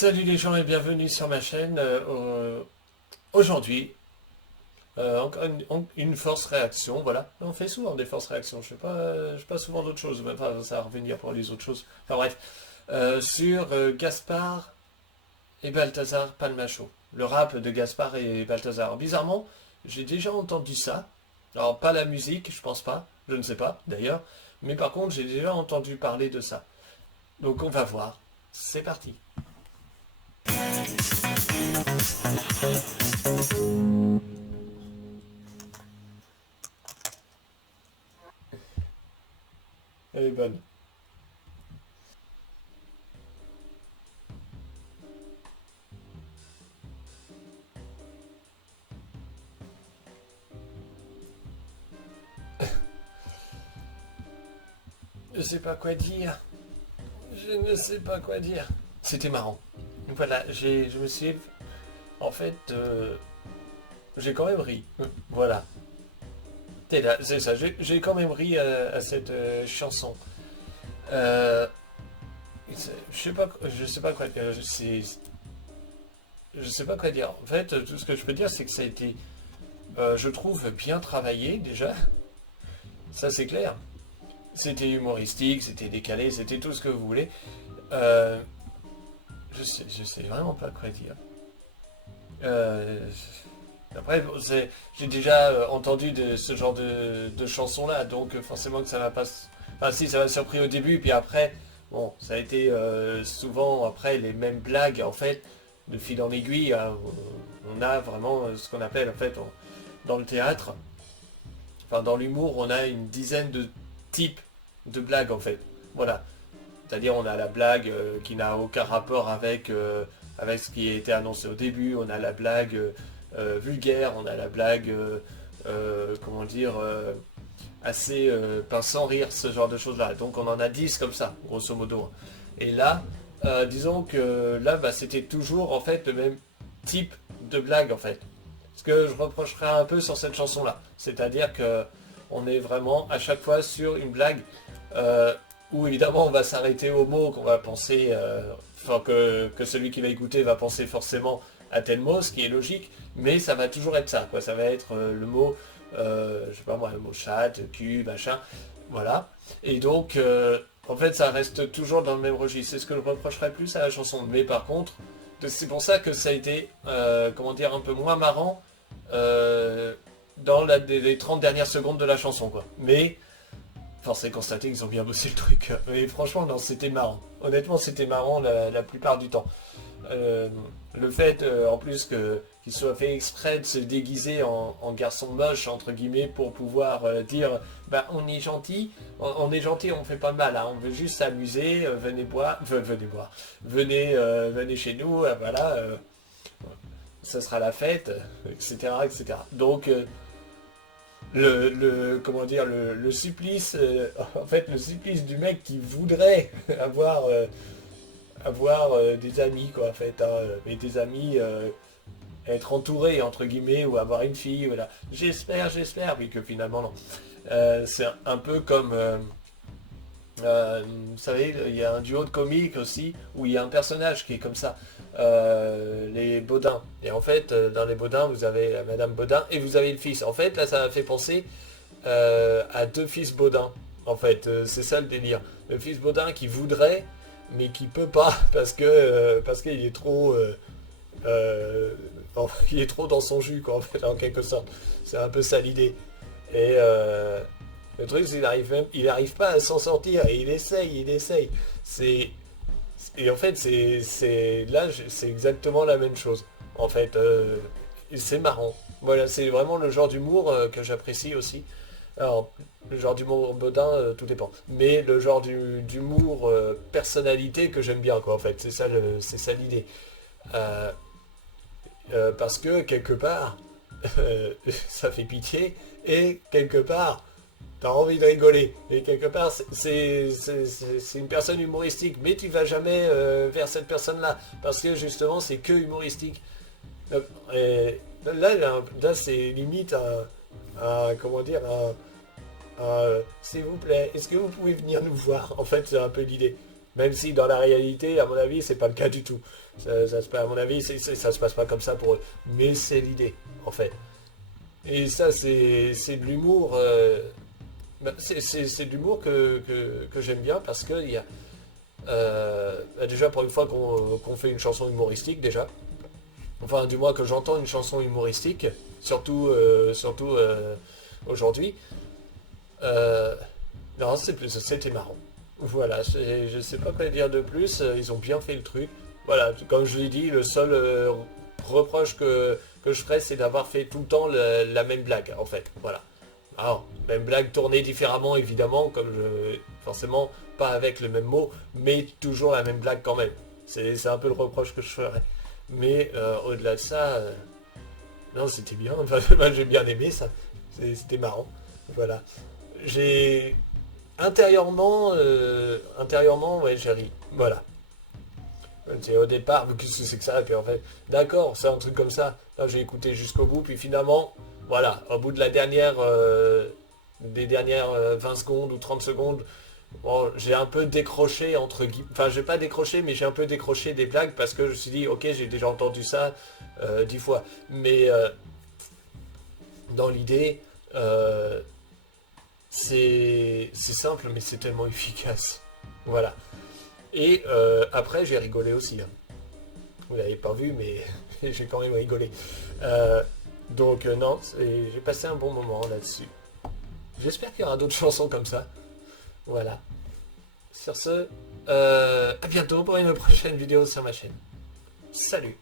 Salut les gens et bienvenue sur ma chaîne. Aujourd'hui, encore une force réaction, voilà. On fait souvent des forces réactions, je fais pas souvent d'autres choses, mais enfin, ça va revenir pour les autres choses. Enfin bref, sur Gaspard et Balthazar Palmacho, le rap de Gaspard et Balthazar. Bizarrement, j'ai déjà entendu ça. Alors pas la musique, je pense pas, je ne sais pas d'ailleurs, mais par contre j'ai déjà entendu parler de ça. Donc on va voir. C'est parti. Elle est bonne. Je sais pas quoi dire. Je ne sais pas quoi dire. C'était marrant. Voilà, je me suis... En fait, j'ai quand même ri. Voilà. T'es là, c'est ça. J'ai quand même ri à cette chanson. Euh, je sais pas quoi dire. Je sais pas quoi dire. En fait, tout ce que je peux dire, c'est que ça a été, je trouve, bien travaillé déjà. Ça, c'est clair. C'était humoristique, c'était décalé, c'était tout ce que vous voulez. Euh, je sais vraiment pas quoi dire. Euh, Après, bon, j'ai déjà entendu ce genre de chansons-là, donc forcément que ça m'a pas... Enfin si, ça m'a surpris au début, puis après, bon, ça a été souvent après les mêmes blagues, en fait, de fil en aiguille, hein, on a vraiment ce qu'on appelle, en fait, dans le théâtre, enfin dans l'humour, on a une dizaine de types de blagues, en fait. Voilà. C'est-à-dire on a la blague qui n'a aucun rapport avec ce qui a été annoncé au début, on a la blague vulgaire, on a la blague, comment dire, assez pas sans rire, ce genre de choses-là. Donc on en a 10 comme ça, grosso modo. Et là, disons que là, bah, c'était toujours en fait le même type de blague en fait. Ce que je reprocherais un peu sur cette chanson-là. C'est-à-dire que on est vraiment à chaque fois sur une blague euh, où évidemment on va s'arrêter au mot qu'on va penser, enfin que celui qui va écouter va penser forcément à tel mot, ce qui est logique, mais ça va toujours être ça, quoi. Ça va être le mot, je sais pas moi, le mot chat, cul, machin, voilà. Et donc, en fait, ça reste toujours dans le même registre. C'est ce que je reprocherais plus à la chanson. Mais par contre, c'est pour ça que ça a été, comment dire, un peu moins marrant dans les 30 dernières secondes de la chanson, quoi. Mais force est de constater qu'ils ont bien bossé le truc. Et franchement, non, c'était marrant. Honnêtement, c'était marrant la plupart du temps. Euh, le fait, en plus, qu'il soit fait exprès de se déguiser en garçon moche, entre guillemets, pour pouvoir dire, bah, on est gentil, on est gentil, on fait pas de mal, hein, on veut juste s'amuser, venez boire, venez boire, venez chez nous, voilà, ça sera la fête, etc., etc. Donc, comment dire, le supplice, en fait, le supplice du mec qui voudrait avoir des amis, quoi, en fait, hein, mais des amis, être entouré, entre guillemets, ou avoir une fille, voilà. J'espère, oui, que finalement, non. C'est un peu comme, vous savez, il y a un duo de comiques aussi, où il y a un personnage qui est comme ça, les Baudins. Et en fait, dans les Baudins, vous avez la Madame Baudin et vous avez le fils. En fait, là, ça m'a fait penser à deux fils Baudin. En fait, c'est ça le délire. Le fils Baudin qui voudrait, mais qui peut pas, parce qu'il est trop... il est trop dans son jus, quoi, en fait, en quelque sorte. C'est un peu ça l'idée. Et le truc, c'est il arrive pas à s'en sortir, et il essaye. C'est, et en fait, c'est exactement la même chose. En fait, c'est marrant. Voilà, c'est vraiment le genre d'humour que j'apprécie aussi. Alors, le genre d'humour bodin, tout dépend. Mais le genre d'humour personnalité que j'aime bien, quoi, en fait. C'est ça l'idée. Euh, Parce que quelque part, ça fait pitié, et quelque part, t'as envie de rigoler. Et quelque part, c'est une personne humoristique, mais tu vas jamais vers cette personne-là, parce que justement, c'est que humoristique. Donc, et là, c'est limite comment dire, s'il vous plaît, est-ce que vous pouvez venir nous voir? En fait, c'est un peu l'idée. Même si dans la réalité, à mon avis, c'est pas le cas du tout. Ça se passe, à mon avis, ça se passe pas comme ça pour eux. Mais c'est l'idée, en fait. Et ça, c'est de l'humour. C'est de l'humour que j'aime bien parce qu'il y a. Déjà, pour une fois qu'on fait une chanson humoristique, déjà. Enfin, du moins que j'entends une chanson humoristique, surtout aujourd'hui. Euh, non, c'était marrant. Voilà, je sais pas quoi dire de plus. Ils ont bien fait le truc. Voilà, comme je l'ai dit, le seul reproche que je ferais, c'est d'avoir fait tout le temps la même blague, en fait. Voilà. Alors, même blague tournée différemment, évidemment, forcément, pas avec le même mot, mais toujours la même blague quand même. C'est un peu le reproche que je ferais. Mais au-delà de ça, non, c'était bien. Enfin, moi, j'ai bien aimé ça. C'était marrant. Voilà. J'ai intérieurement, ouais, j'ai ri. Voilà. Au départ, mais qu'est-ce que c'est que ça? Et puis en fait, d'accord, c'est un truc comme ça. Là, j'ai écouté jusqu'au bout, puis finalement, voilà, au bout de des dernières 20 secondes ou 30 secondes, bon, j'ai un peu décroché entre guillemets. Enfin, j'ai pas décroché, mais j'ai un peu décroché des blagues parce que je me suis dit, ok, j'ai déjà entendu ça 10 fois. Mais dans l'idée, c'est simple, mais c'est tellement efficace. Voilà. Et après, j'ai rigolé aussi, hein. Vous l'avez pas vu, mais j'ai quand même rigolé. Donc non, j'ai passé un bon moment là-dessus. J'espère qu'il y aura d'autres chansons comme ça. Voilà. Sur ce, à bientôt pour une prochaine vidéo sur ma chaîne. Salut!